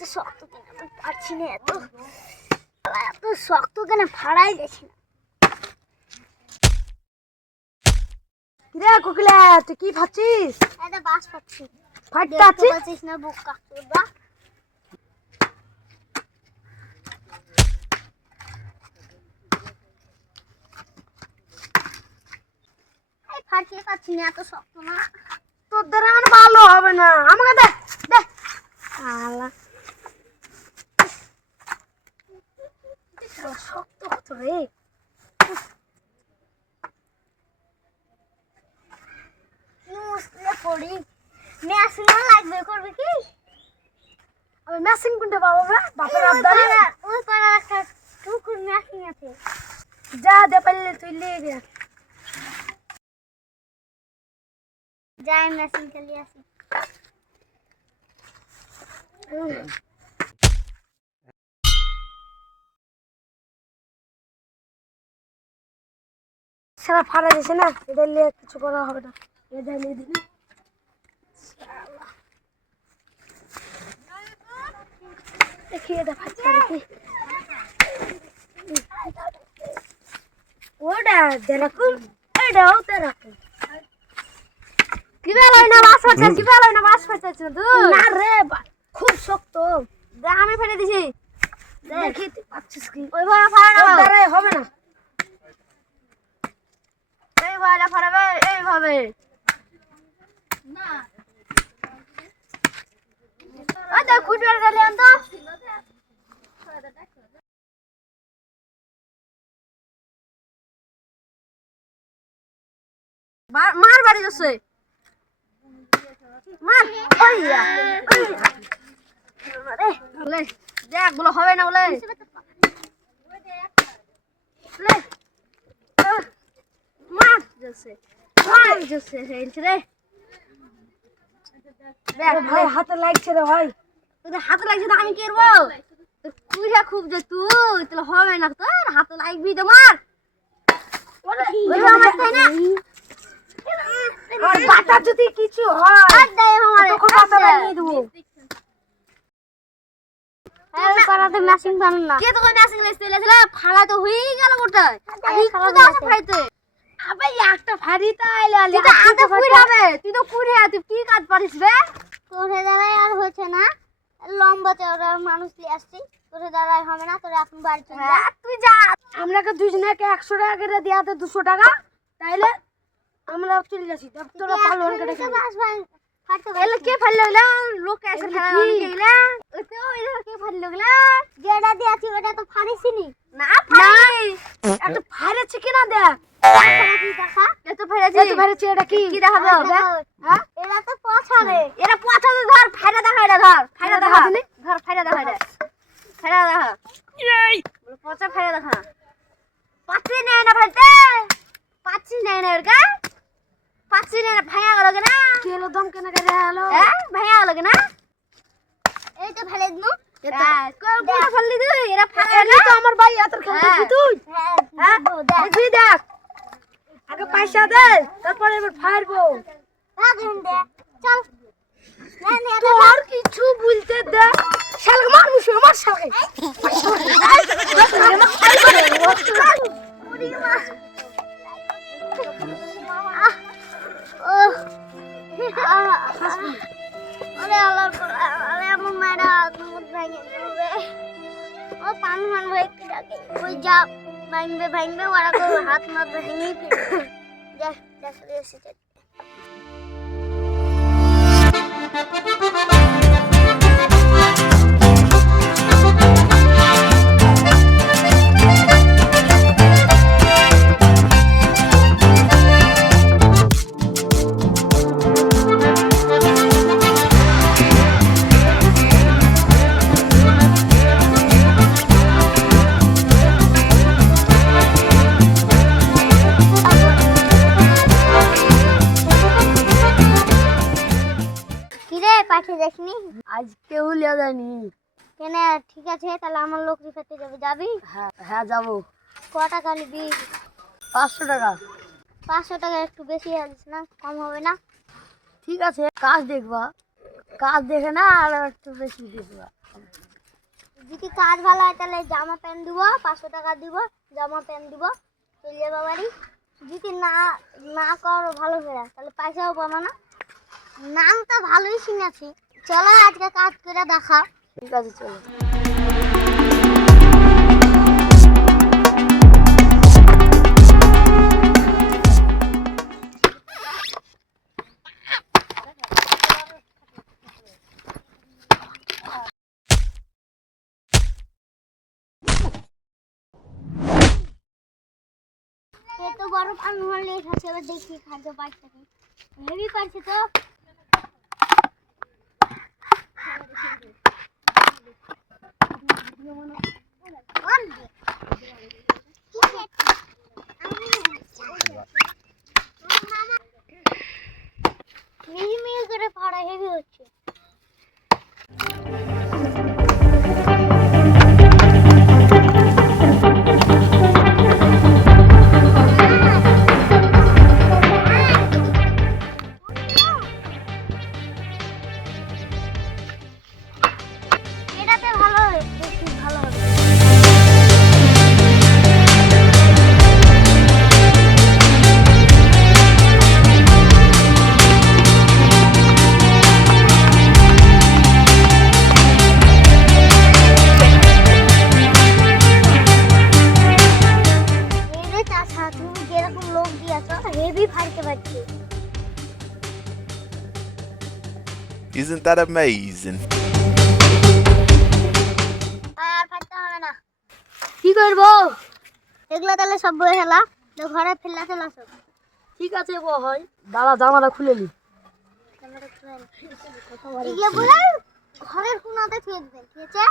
এত শক্ত কেন? আমি পারছি না এত। এত শক্ত কেন? ফাড়াই গেছি না। কিরে কোকিলা তুই কি খাচ্ছিস এত বাস পাচ্ছি। ফাটতে দেখতে আছিস না বুক ফাটিয়ে পাচ্ছি না এত শক্ত না। তোর দ্বারা আমার ভালো হবে না। আমাকে দে দে আলা শক্ত কত রে কি পড়ি মেশিনও লাগবে করবে কি? আমি মেশিন কোনটা পাবো রে বাপের ওই আবদারে। ওই পাড়ার একটা টুকুর মেশিন আছে। যা দে পারলে তুই লিয়ে দে। যাই মেশিন চালিয়ে আসি। সেটা ফাড়া দিছে না এটা নিয়ে কিছু করা হবে না। এটা নিয়ে দিবি। ওটা দেখুন এটাও তো রাখুন কি বেলা না বাস ফাটছে কি না বাস ফাটছে তুই না রে খুব শক্ত। আমি ফেলে দিছি। দেখি তুই পাচ্ছিস কি? ওই ভাড়া ফাড়া না হবে না। এই ভাড়া ফাড়াবে এইভাবে। বের মার বাড়ি যাচ্ছে। মার দেখ, বলে হবে না, বলে। যাচ্ছে, মার যাচ্ছে রে। দেখ ভাই, হাতে লাগছে রে ভাই। তোদের হাতে লাগছে তো আমি করব? তোর খুব যে তুই তাহলে হবে না তোর হাতে লাগবি তো মার ওই আমার তাই না? আর বাটা যদি কিছু হয় বাটা দেবো। পাড়াতে না। কে তোকে তো হয়েই গেল গোটা আমি আছে ফাইতে আবে একটা ফাড়ি তো আইলে তুই তো আতে কুড়ি হবে তুই তো কুড়ি তুই কি কাজ পারিস বে তোরে দ্বারাই আর হচ্ছে না। লম্বা চওড়া মানুষ নিয়ে আসছি। তোরে দাঁড়াই হবে না তোরে এখন বাড়ি চলে যা। তুই যা। আমরাকে দুজনাকে একশো টাকা করে দেওয়াতে দুশো টাকা। তাইলে আমরা চলে যাচ্ছি। তোর তোরা পালো কেটে খেয়ে বাস ভাই ফাটতে এলে কে ফাললো গেলা? লোক এসে কি? গেলা। তো কে ফাটলো গেলা? যেটা দিয়েছি ওটা তো ফাড়িসিনি। না ফাড়ি একটা ফাড়েছে কিনা দেখ। এত এত এটা কি? কি দেখাবো হ্যাঁ এরা তো পছারে এটা পছন্দ ধর ফাইদা দেখা এটা ধর ফাইদা দেখা দিনি? ধর ফাইদা দেখা এটা। ফাইদা দেখা বলে পচা ফাইদা দেখা পাচ্ছি নেই না ফাইতে পাচ্ছি নেই না এর কা পাচ্ছি নেই না ভাঙা গেল না কেলো দম কেন করে হলো হ্যাঁ ভাঙা গেল না এই তো ফেলে দিনু হ্যাঁ আমার ভাই এত খেলছিস তুই হ্যাঁ হ্যাঁ দেখ আগে পয়সা দে তারপরে এবার না তোর কিছু বলতে দে শালকে আমার শালকে আরে আল্লাহর আরে আমার মেয়েরা ও পান মান ভাই ডাকে? ওই যা, ভাঙবে ভাঙবে, ওরা হাত মা ভেঙেই ফেলবে। যা যা, চলে পাঠিয়ে দেখনি। আজকে উলিয়া যায়নি কেন? ঠিক আছে তাহলে আমার লোক রিফাতে যাবে যাবি? হ্যাঁ হ্যাঁ যাব। ক টাকা নিবি? পাঁচশো টাকা। পাঁচশো টাকা একটু বেশি আনিস না কম হবে না? ঠিক আছে কাজ দেখবা। কাজ দেখে না আর একটু বেশি দেখবা। যদি কাজ ভালো হয় তাহলে জামা প্যান্ট দিব পাঁচশো টাকা দিব জামা প্যান্ট দিব চলে যাব বাড়ি। যদি না না করো ভালো করে তাহলে পয়সাও পাবো না। নাম তো ভালোই শুনেছি। চলো আজকে কাজ করে দেখা। ঠিক আছে চলো। এত বড় পান হলে আছে এবার দেখি খাদ্য পাইছে কি হেভি পাইছে তো। মিহি মিহি করে ফাড়া হেভি হচ্ছে লোক দিয়েছ হেভি ফাড়তে পারছি Isn't that amazing? আর ফাড়তে হবে না। কি করব? এগুলো তাহলে সব বই হেলা তো ঘরে ফেলা ফেলা সব। ঠিক আছে বো হয়। দাদা জামাটা খুলে নি। বলে ঘরের কোনাতে দিবেন ঠিক আছে?